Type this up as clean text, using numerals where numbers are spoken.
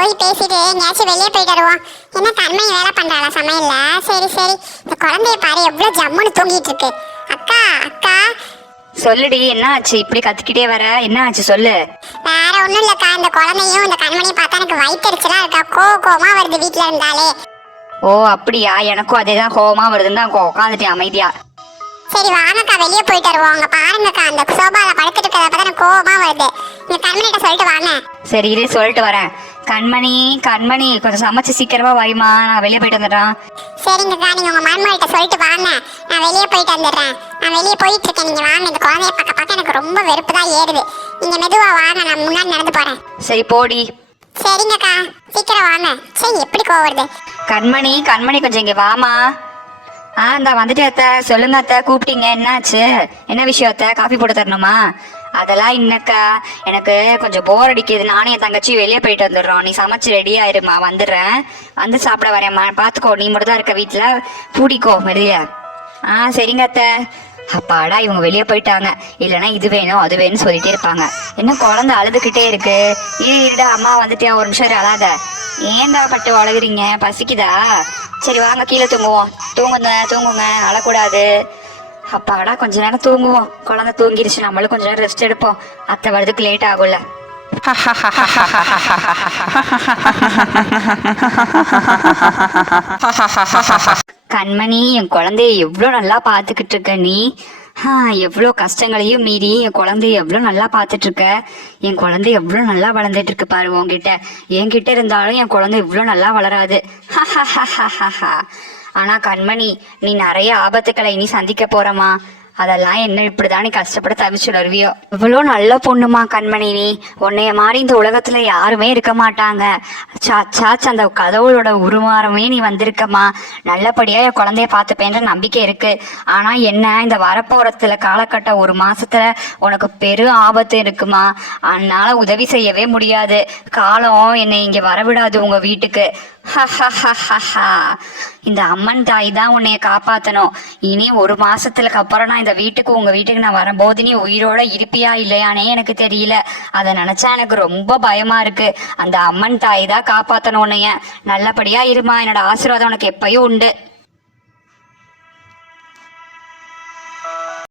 போய் பேசிட்டு எங்கேயாச்சும் வெளியே போயிட்டு வருவோம். என்ன கண்மணி வேலை பண்றாளா சமையல்ல? சரி சரி. இந்த குழந்தைய பாரு எவ்வளவு ஜம்முன்னு தூங்கிட்டு இருக்கு. அக்கா அக்கா. சொல்லுடி, என்ன ஆச்சு? இப்படி கத்திக்கிட்டே வர, என்ன ஆச்சு சொல்லு. வேற ஒண்ணும் இல்லக்கா, இந்த குழந்தையும் இந்த கண்மணியும் பார்த்தா எனக்கு வயிற்றுச்சலா இருக்கா. கோவமா வருது வீட்டுல இருந்தாலே. ஓ அப்படியா? எனக்கும் அதே தான், கோவமா வருதுன்னு தான் உட்காந்துட்டேன் அமைதியா. சரி வாங்கக்கா வெளியே போயிட்டு வருவோம். அங்க பாருங்கக்கா, அந்த சோபால படுத்துட்டு இருக்கிறத பார்த்தா எனக்கு கோவமா வருது. நீங்க கண்மணிகிட்ட சொல்லிட்டு வாங்க. சரி இரு, சொல்லிட்டு வரேன். கண்மணி கண்மணி, கொஞ்சம் சமைச்சு சீக்கிரமா வாய்மா, நான் வெளியே போயிட்டு வந்துடுறேன். சரிங்கக்கா, நீங்க உங்க மருமகிட்ட சொல்லிட்டு வாங்க, நான் வெளியே போயிட்டு வந்துடுறேன். நான் வெளியே போயிட்டு இருக்கேன், நீங்க வாங்க. இந்த குழந்தைய பார்க்க எனக்கு ரொம்ப வெறுப்பு தான் ஏறுது. நீங்க மெதுவா வாங்க, நான் முன்னாடி நடந்து போறேன். சரி போடி. சரிங்கக்கா, சீக்கிரம் வாங்க. சரி எப்படி கோவம் வருது? கண்மணி கண்மணி, கொஞ்சம் இங்க வாமா. இந்த வந்துட்டு அத்தை. சொல்லுங்க அத்தை, கூப்பிட்டீங்க, என்னாச்சு? என்ன விஷயம் அத்தை? காஃபி போட்டு தரணுமா? அதெல்லாம் இன்னக்கா, எனக்கு கொஞ்சம் போர் அடிக்குது. நானும் என் தங்கச்சி வெளியே போயிட்டு வந்துடுறோம். நீ சமைச்சு ரெடி ஆயிருமா, வந்துடுறேன். வந்து சாப்பிட வரேம்மா. பார்த்துக்கோ, நீ மட்டும் தான் இருக்க வீட்டில், பூடிக்கோ வெளியே. சரிங்க அத்தை. அப்பாடா, இவங்க வெளியே போயிட்டாங்க. இல்லைன்னா இது வேணும் அது வேணும்னு சொல்லிட்டே இருப்பாங்க. என்ன குழந்தை அழுதுகிட்டே இருக்கு. இருடா, அம்மா வந்துட்டியா, ஒரு நிமிஷம் அழாத. ஏன்டா பட்டு அழகுறீங்க? பசிக்குதா? சரி வாங்க கீழே தூங்குவோம். தூங்குங்க, அழக்கூடாது. அப்பாடா, கொஞ்ச நேரம் தூங்குவோம். குழந்தை தூங்கிருச்சு, நம்மளும் கொஞ்ச நேரம் ரெஸ்ட் எடுப்போம். அத்தை வரதுக்கு லேட் ஆகும்ல. கண்மணி, என் குழந்தைய எவ்வளோ நல்லா பார்த்துக்கிட்டு இருக்க நீ. எவ்வளோ கஷ்டங்களையும் மீறி என் குழந்தைய எவ்வளோ நல்லா பார்த்துட்டு இருக்க. என் குழந்தை எவ்வளோ நல்லா வளர்ந்துட்டு இருக்கு பாரு. உன்கிட்ட என்கிட்ட இருந்தாலும் என் குழந்தை இவ்வளோ நல்லா வளராது. ஆனா கண்மணி, நீ நிறைய ஆபத்துக்களை இனி சந்திக்க போறமா. அதெல்லாம் என்ன இப்படிதான் நீ கஷ்டப்பட தவிச்சுடருவியோ. இவ்வளோ நல்ல பொண்ணுமா கண்மணி நீ. உன்னைய மாதிரி இந்த உலகத்துல யாருமே இருக்க மாட்டாங்க. சாச்சாச்சு, அந்த கடவுளோட உருமாறமே நீ வந்திருக்கமா. நல்லபடியா என் குழந்தைய பார்த்துப்பேன்ற நம்பிக்கை இருக்கு. ஆனா என்ன, இந்த வரப்போறத்துல காலகட்டம் 1 மாசத்துல உனக்கு பெரும் ஆபத்து இருக்குமா. அதனால உதவி செய்யவே முடியாது. காலம் என்னை இங்க வரவிடாது உங்க வீட்டுக்கு. இந்த அம்மன் தாய் தான் உன்னைய காப்பாத்தணும். இனி 1 மாசத்துக்கு அப்புறம் நான் இந்த வீட்டுக்கு, உங்க வீட்டுக்கு நான் வரும்போது நீ உயிரோட இருப்பியா இல்லையானே எனக்கு தெரியல. அதை நினைச்சா எனக்கு ரொம்ப பயமா இருக்கு. அந்த அம்மன் தாய் தான் காப்பாத்தணும் உன்னைய. நல்லபடியா இருமா. என்னோட ஆசீர்வாதம் உனக்கு எப்பயும் உண்டு.